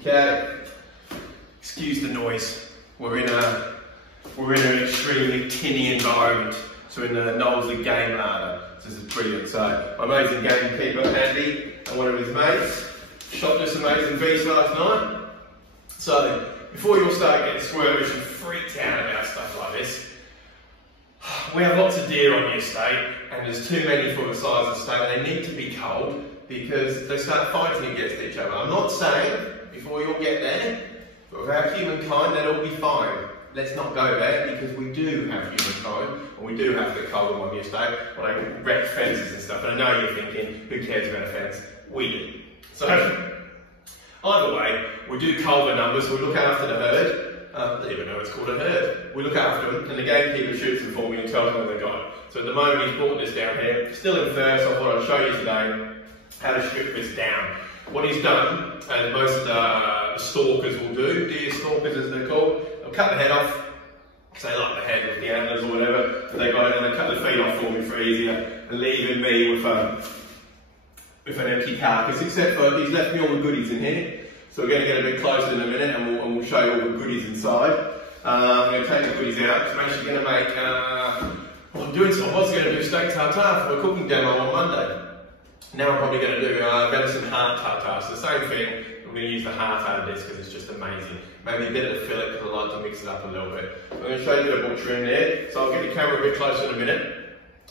Okay, excuse the noise. We're in an extremely tinny environment. So in the Knowsley game ladder. So this is brilliant. So my amazing gamekeeper Andy and one of his mates shot this amazing beast last night. So before you all start getting squirmish and freaked out about stuff like this, we have lots of deer on the estate, and there's too many for the size of the estate, and they need to be culled because they start fighting against each other. I'm not saying before you all get there, but without humankind, that'll be fine. Let's not go there because we do have humankind and we do have to cull them on the estate when I wreck fences and stuff. And I know you're thinking, who cares about a fence? We do. So either way, we do cull the numbers, so we look after the herd. I don't even know it's called a herd. We look after them and the gamekeeper shoots them for me and tells me what they got. So at the moment he's brought this down here, still in fur, so I thought I'd show you today how to strip this down. What he's done, and most stalkers will do, deer stalkers as they're called, they'll cut the head off, because they like the head of the antlers or whatever, and they got it, and they cut the feet off for me for easier, and leaving me with an empty carcass, except for he's left me all the goodies in here. So we're going to get a bit closer in a minute, and we'll show you all the goodies inside. I'm going to take the goodies out, because I'm actually going to make, I was going to do steak tartare for a cooking demo on Monday. Now I'm probably going to do venison heart tartare, so the same thing. I'm going to use the heart out of this because it's just amazing. Maybe a bit of the fillet because I like to mix it up a little bit. I'm going to show you the butcher in there, so I'll get the camera a bit closer in a minute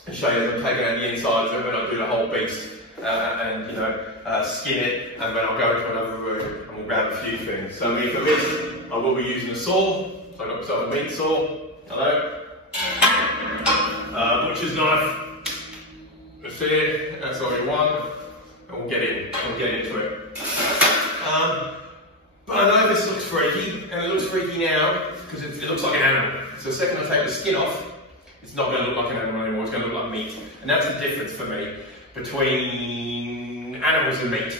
and show you them taking out the insides of it when I do the whole beast and skin it, and then I'll go into another room and we'll grab a few things. So for this, I will be using a saw. So I've got myself a meat saw. Hello. Butcher's knife. That's it, that's only one, and we'll get into it. But I know this looks freaky, and it looks freaky now because it looks like an animal. So the second I take the skin off, it's not going to look like an animal anymore, it's going to look like meat. And that's the difference for me between animals and meat.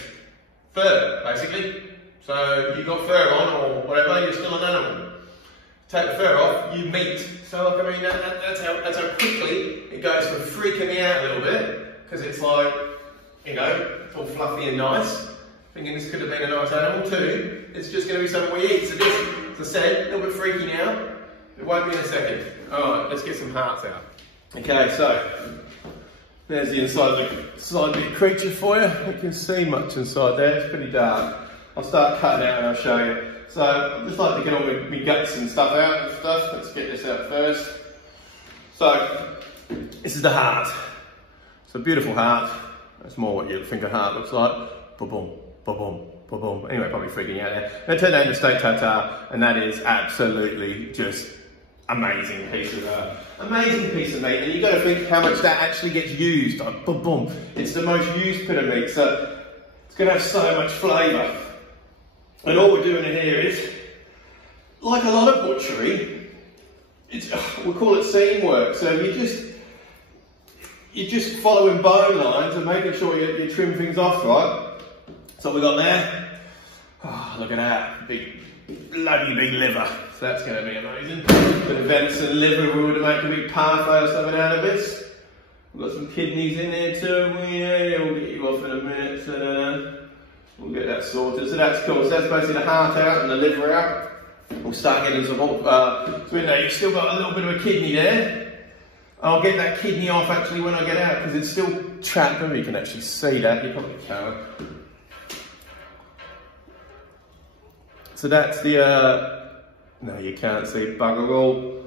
Fur, basically. So you've got fur on or whatever, you're still an animal. Take the fur off, you meat. So like, I mean, that's how quickly it goes from freaking me out a little bit, because it's like, you know, it's all fluffy and nice. Thinking this could have been a nice animal too. It's just going to be something we eat. So this, as I said, a little bit freaky now. It won't be in a second. Alright, let's get some hearts out. Okay, so there's the inside of the creature for you. You can see much inside there, it's pretty dark. I'll start cutting out and I'll show you. So I just like to get all my guts and stuff out and stuff. Let's get this out first. So this is the heart. It's a beautiful heart. That's more what you'd think a heart looks like. Ba-boom, ba-boom, ba-boom. Anyway, probably freaking out there. Now turn that into steak tartare, and that is absolutely just amazing piece of meat. And you've got to think how much that actually gets used. Like, boom, boom. It's the most used bit of meat, so it's going to have so much flavour. And all we're doing in here is, like a lot of butchery, we call it seam work. So you're just following bone lines and making sure you trim things off, right? So what we got there. Oh, look at that, bloody big liver. So that's going to be amazing. Bit of venison liver, we would make a big parfait or something out of this. We've got some kidneys in there too. Yeah, we'll get you off in a minute. So we'll get that sorted. So that's cool. So that's basically the heart out and the liver out. We'll start getting some so in there you've still got a little bit of a kidney there. I'll get that kidney off actually when I get out because it's still trapped. Maybe you can actually see that. You probably can't. So that's the no, you can't see bugger all.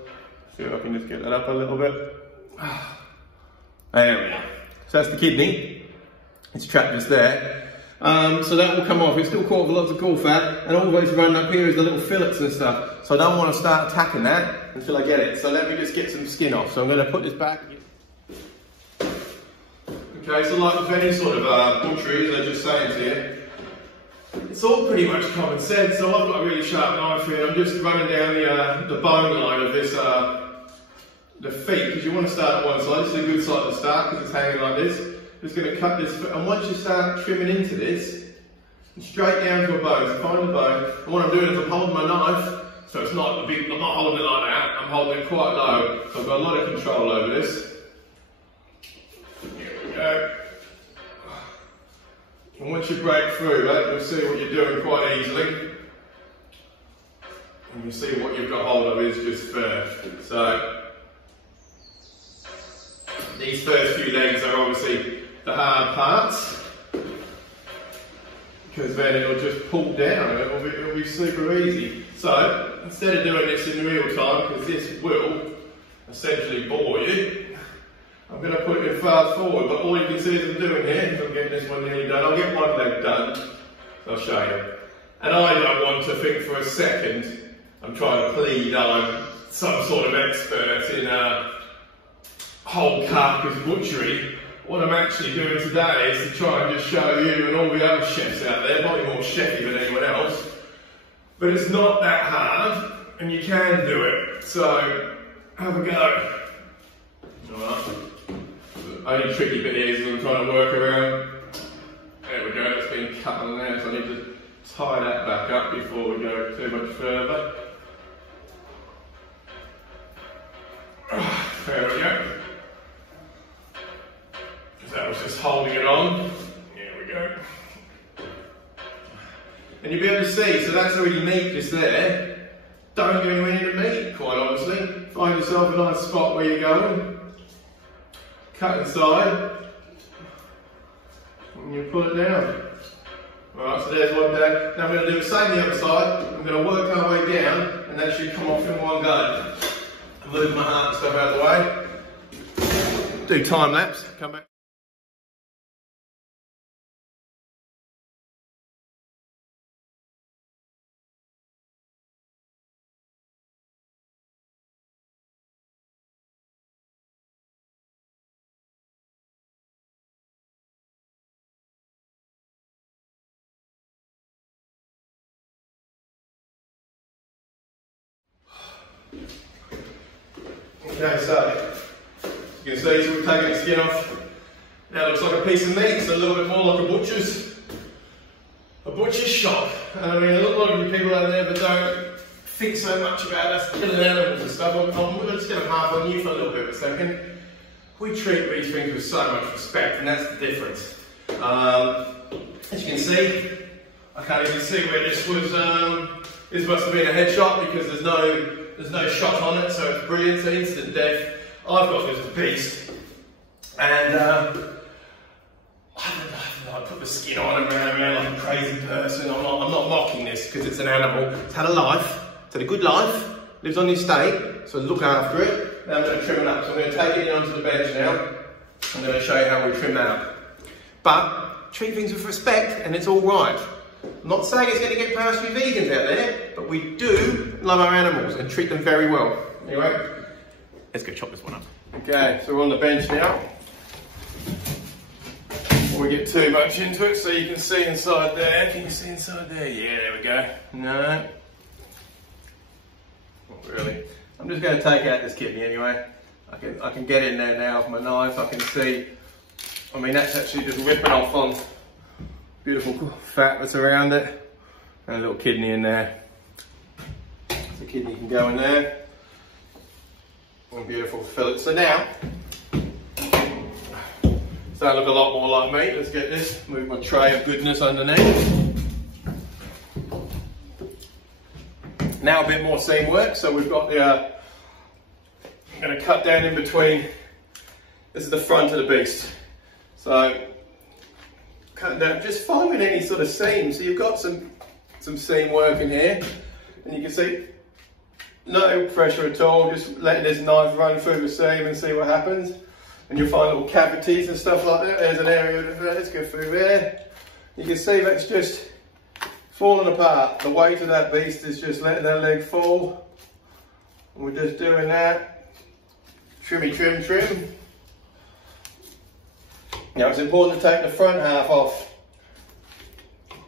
See if I can just get that up a little bit. There we go. So that's the kidney. It's trapped just there. So that will come off. It's still caught with lots of cool fat, and all the way running up here is the little fillets and stuff. So I don't want to start attacking that until I get it. So let me just get some skin off. So I'm going to put this back. Okay, so like with any sort of butchery, as I was just saying to you, it's all pretty much common sense. So I've got a really sharp knife here, and I'm just running down the bone line of this, the feet, because you want to start on one side. This is a good side to start because it's hanging like this. just going to cut this, and once you start trimming into this, straight down to a bone, so find the bone, and what I'm doing is I'm holding my knife, so it's not big, I'm not holding it like that, I'm holding it quite low, so I've got a lot of control over this. Here we go. And once you break through that, you'll see what you're doing quite easily. And you'll see what you've got hold of is just first. So, these first few legs are obviously the hard parts, because then it'll just pull down, it'll be super easy. So, instead of doing this in real time, because this will essentially bore you, I'm going to put it in fast forward, but all you can see is I'm doing here, I'm getting this one nearly done. I'll get one leg done, I'll show you. And I don't want to think for a second I'm trying to plead I'm some sort of expert in whole carcass butchery. What I'm actually doing today is to try and just show you and all the other chefs out there, probably more chefy than anyone else, but it's not that hard and you can do it. So have a go. Alright. The only tricky bit is I'm trying to work around. There we go, it's been cut on there, so I need to tie that back up before we go too much further. There we go. That was just holding it on. Here we go. And you'll be able to see, so that's already meat just there. Don't go anywhere near the meat, quite honestly. Find yourself a nice spot where you're going. Cut inside. And you pull it down. Alright, so there's one down. Now I'm going to do the same the other side. I'm going to work our way down, and that should come off in one go. Move my heart and stuff out of the way. Do time lapse. Come back. Okay, so you can see, so we've taken the skin off. Now it looks like a piece of meat. It's a little bit more like a butcher's shop. I mean, a lot of people out there that don't think so much about us killing animals and stuff. I'm just going to harp on you for a little bit of a second. We treat these things with so much respect, and that's the difference. As you can see, I can't even see where this was. This must have been a headshot because there's no shot on it, so it's brilliant. It's instant death. I've got this beast, and I put the skin on and ran around like a crazy person. I'm not mocking this because it's an animal. It's had a life. It's had a good life. Lives on the estate, so look after it. Now I'm going to trim it up. So I'm going to take it in onto the bench now. I'm going to show you how we trim that up. But treat things with respect, and it's all right. I'm not saying it's going to get past you vegans out there, but we do love our animals and treat them very well. Anyway, let's go chop this one up. Okay, so we're on the bench now. Before we get too much into it, so you can see inside there. Can you see inside there? Yeah, there we go. No. Not really. I'm just going to take out this kidney anyway. I can get in there now with my knife. I can see, I mean, that's actually just ripping off on beautiful fat that's around it, and a little kidney in there. So the kidney can go in there. And beautiful fillet. So now, so that look a lot more like meat. Let's get this. Move my tray of goodness underneath. Now a bit more seam work. So we've got the. I'm going to cut down in between. This is the front of the beast. So. Cutting down, just following any sort of seam. So you've got some seam work in here, and you can see no pressure at all, just letting this knife run through the seam and see what happens. And you'll find little cavities and stuff like that. There's an area, let's go through there. You can see that's just falling apart. The weight of that beast is just letting that leg fall. And we're just doing that. Trimmy, trim, trim. Now it's important to take the front half off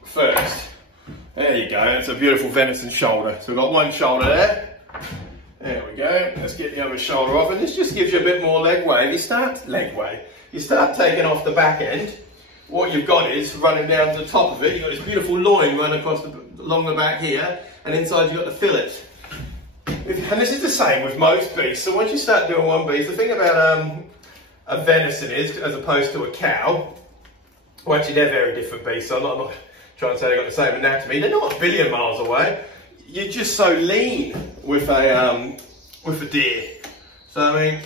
first. There you go, it's a beautiful venison shoulder. So we've got one shoulder there. There we go, let's get the other shoulder off, and this just gives you a bit more leg way. If you start you start taking off the back end, what you've got is running down to the top of it, you've got this beautiful loin running along the back here, and inside you've got the fillet. And this is the same with most beasts. So once you start doing one beast, the thing about a venison is, as opposed to a cow, well actually they're very different beasts, so I'm not trying to say they've got the same anatomy, they're not a billion miles away. You're just so lean with a deer. So I mean,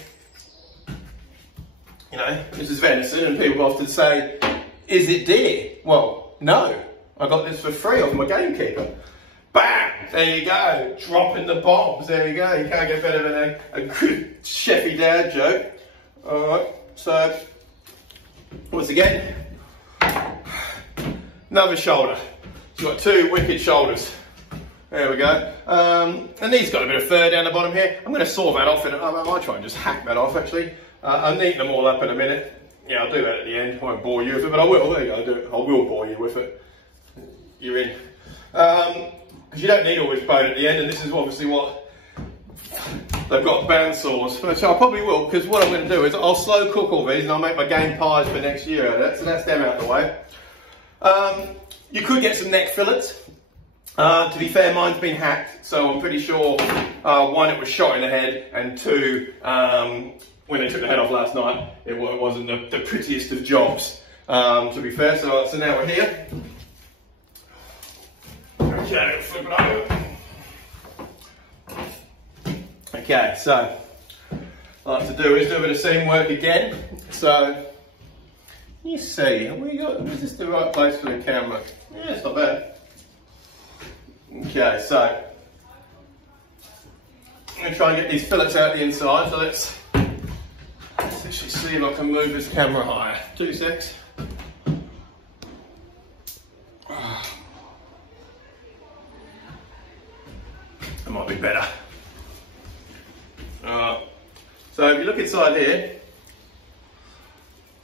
you know, this is venison and people often say, is it deer? Well, no, I got this for free off my gamekeeper. Bam! There you go, dropping the bombs, there you go. You can't get better than a good chefy dad joke. Alright, so, once again, another shoulder. So you've got two wicked shoulders. There we go. And these got a bit of fur down the bottom here. I'm going to saw that off, and I might try and just hack that off actually. I'll neaten them all up in a minute. Yeah, I'll do that at the end. I won't bore you with it, but I will. There you go, I'll do it. I will bore you with it. You're in. Because you don't need all this bone at the end, and this is obviously what they've got bandsaws. So I probably will, because what I'm going to do is I'll slow cook all these and I'll make my game pies for next year. So that's them out of the way. You could get some neck fillets. To be fair, mine's been hacked, so I'm pretty sure one, it was shot in the head, and two, when they took the head off last night, it wasn't the prettiest of jobs, to be fair. So now we're here. Okay, flip it over. Okay, so what I like to do is do a bit of seam work again. So you see, is this the right place for the camera? Yeah, it's not bad. Okay, so I'm going to try and get these fillets out the inside. So let's actually see if I can move this camera higher. 2 secs. That might be better. So if you look inside here,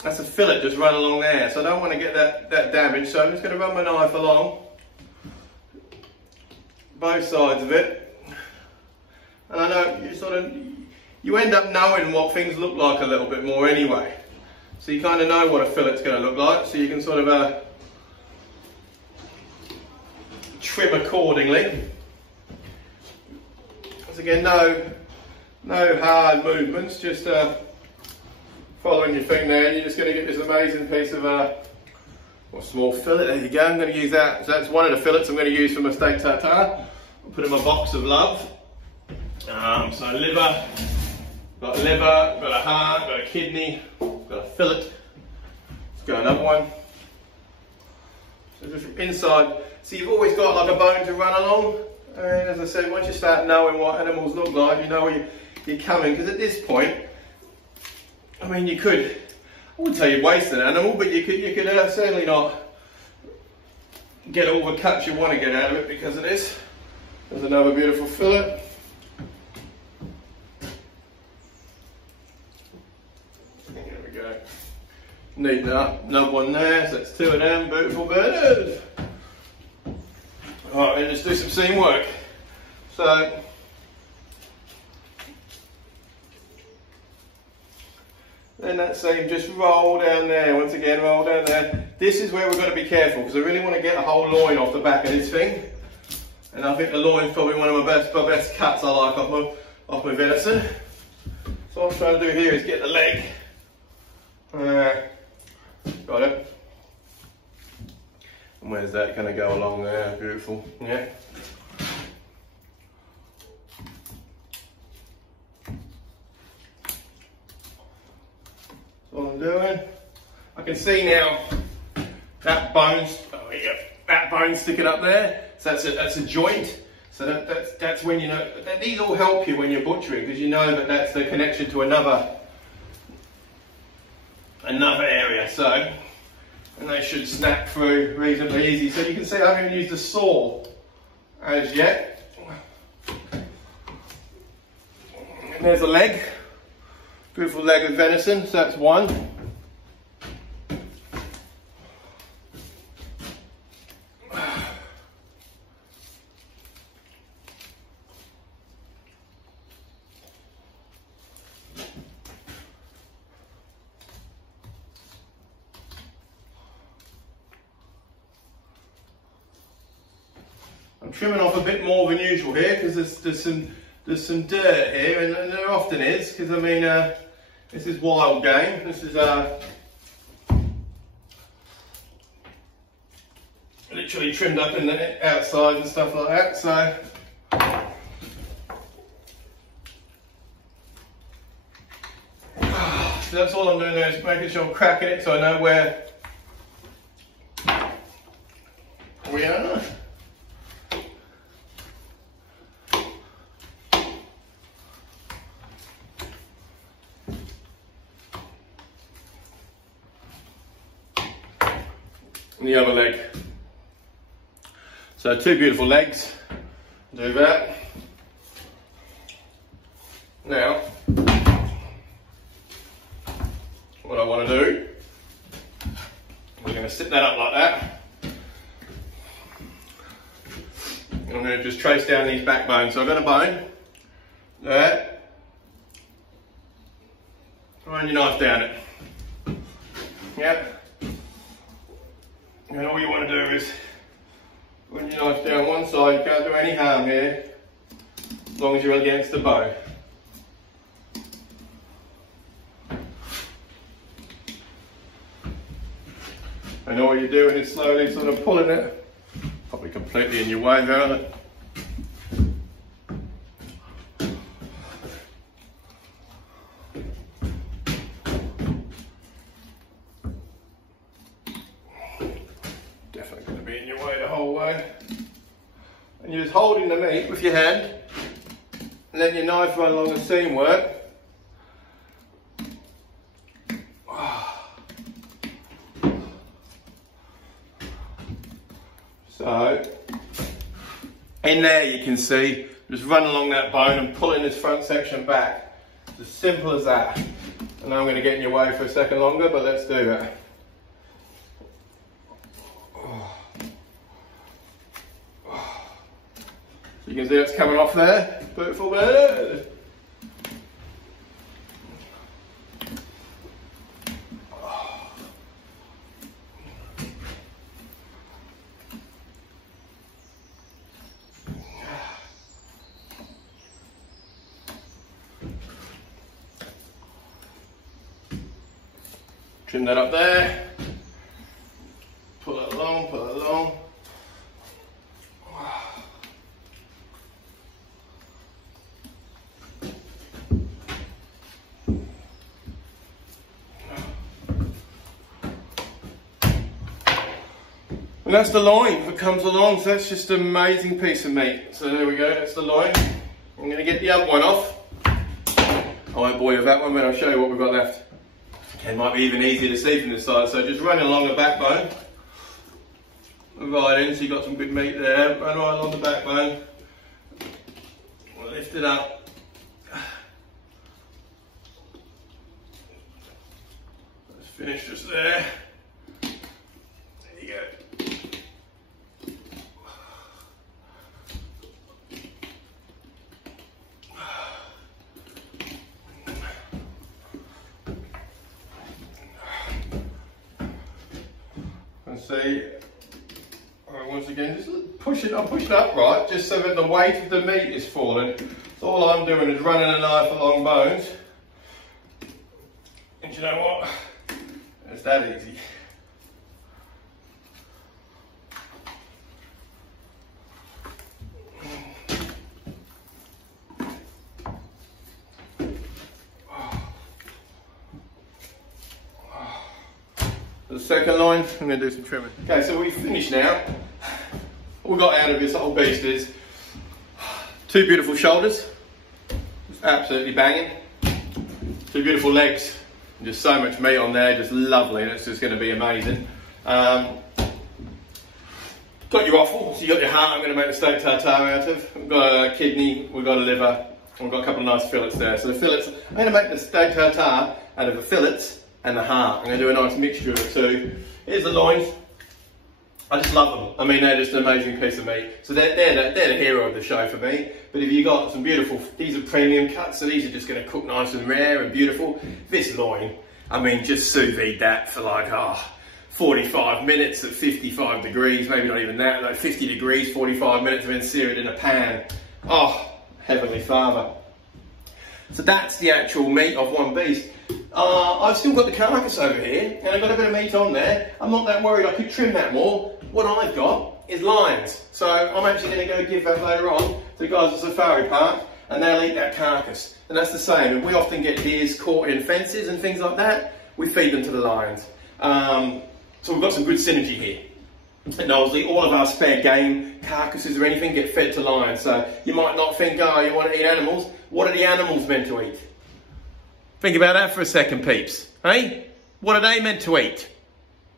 that's a fillet just run along there. So I don't want to get that damaged. So I'm just going to run my knife along both sides of it. And I know you end up knowing what things look like a little bit more anyway. So you kind of know what a fillet's going to look like. So you can sort of trim accordingly. Once again, no hard movements, just following your thing there, and you're just going to get this amazing piece of small fillet. There you go. I'm going to use that. So that's one of the fillets I'm going to use for my steak tartare. I'll put in my box of love. So liver, got a heart, got a kidney, got a fillet. Let's go another one. So just from inside, so you've always got like a bone to run along. And as I said, once you start knowing what animals look like, you know where you're coming. Because at this point, I mean, I wouldn't tell you waste an animal, but you could certainly not get all the cuts you want to get out of it because of this. There's another beautiful fillet. There we go. Neaten up, another one there, so that's 2 of them, beautiful birds. Alright, then let's do some seam work. So, then that seam just roll down there, once again roll down there. This is where we've got to be careful because I really want to get a whole loin off the back of this thing. And I think the loin's probably one of my best cuts I like off my venison. So what I'm trying to do here is get the leg. Got it. And where's that going to go along there? Beautiful. Yeah. That's what I'm doing. I can see now that bone's, that bone's sticking up there. So that's a joint. So that's when you know, these all help you when you're butchering because you know that that's the connection to another area. So, and they should snap through reasonably easy. So you can see I haven't used a saw as yet. And there's a leg, beautiful leg of venison. So that's one. I'm trimming off a bit more than usual here because there's some dirt here, and there often is, because I mean this is wild game. This is literally trimmed up in the outside and stuff like that. So that's all I'm doing there, is making sure I'm cracking it so I know where we are. And the other leg. So 2 beautiful legs. Do that. Now, what I want to do, we're going to sit that up like that. And I'm going to just trace down these backbones. So I've got a bone, there. Run your knife down it. Yep. And all you want to do is run your knife down one side. You can't do any harm here, as long as you're against the bone. And all you're doing is slowly sort of pulling it, probably completely in your way there, isn't it? Definitely going to be in your way the whole way. And you're just holding the meat with your hand, and letting your knife run along the seam work. So, in there you can see, just run along that bone and pulling this front section back. It's as simple as that. And I'm going to get in your way for a second longer, but let's do that. So you can see it's coming off there. Beautiful there. Trim that up there, pull it along, pull it along. And that's the loin that comes along, so that's just an amazing piece of meat. So there we go, that's the loin. I'm going to get the other one off. I won't bore you with that one, but I'll show you what we've got left. It might be even easier to see from this side, so just running along the backbone, right in, so you've got some good meat there, run right along the backbone, we'll lift it up, let's finish just there, there you go. See, once again, just push it, I'm pushing upright just so that the weight of the meat is falling. So all I'm doing is running a knife along bones. And you know what? It's that easy. The second line, I'm going to do some trimming. Okay, so we've finished now. What we got out of this whole beast is 2 beautiful shoulders, just absolutely banging. 2 beautiful legs, just so much meat on there, just lovely. That's just going to be amazing. Got your offal, so you got your heart. I'm going to make the steak tartare out of. We've got a kidney, we've got a liver, we've got a couple of nice fillets there. So the fillets, I'm going to make the steak tartare out of the fillets and the heart. I'm going to do a nice mixture of the two. Here's the loins. I just love them. I mean, they're just an amazing piece of meat. So they're the hero of the show for me. But if you got some beautiful, these are premium cuts, so these are just going to cook nice and rare and beautiful. This loin, I mean, just sous vide that for like, 45 minutes at 55 degrees, maybe not even that, like 50 degrees, 45 minutes, and then sear it in a pan. Oh, Heavenly Father. So that's the actual meat of one beast. I've still got the carcass over here, and I've got a bit of meat on there. I'm not that worried, I could trim that more. What I've got is lions. So I'm actually going to go give that later on to the guys at the safari park, and they'll eat that carcass. And that's the same, and we often get deers caught in fences and things like that. We feed them to the lions. So we've got some good synergy here. At Knowsley, all of our spare game, carcasses or anything, get fed to lions. So you might not think, oh, you want to eat animals. What are the animals meant to eat? Think about that for a second, peeps. Hey? What are they meant to eat?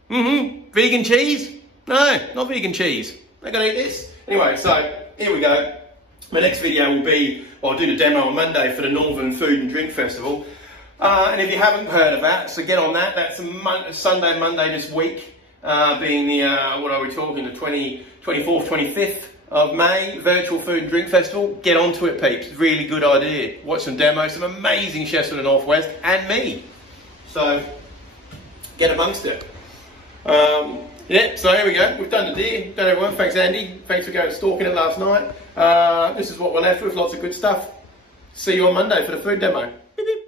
Vegan cheese? No, not vegan cheese. They're going to eat this. Anyway, so here we go. My next video will be, well, I'll do the demo on Monday for the Northern Food and Drink Festival. And if you haven't heard of that, so get on that. That's Sunday and Monday this week, being the, what are we talking, the 24th, 25th of May, Virtual Food and Drink Festival. Get onto it, peeps. Really good idea. Watch some demos, some amazing chefs from the Northwest, and me. So, get amongst it. Yeah, so here we go. We've done the deer. Done everyone. Thanks, Andy. Thanks for going stalking it last night. This is what we're left with. Lots of good stuff. See you on Monday for the food demo. Beep, beep.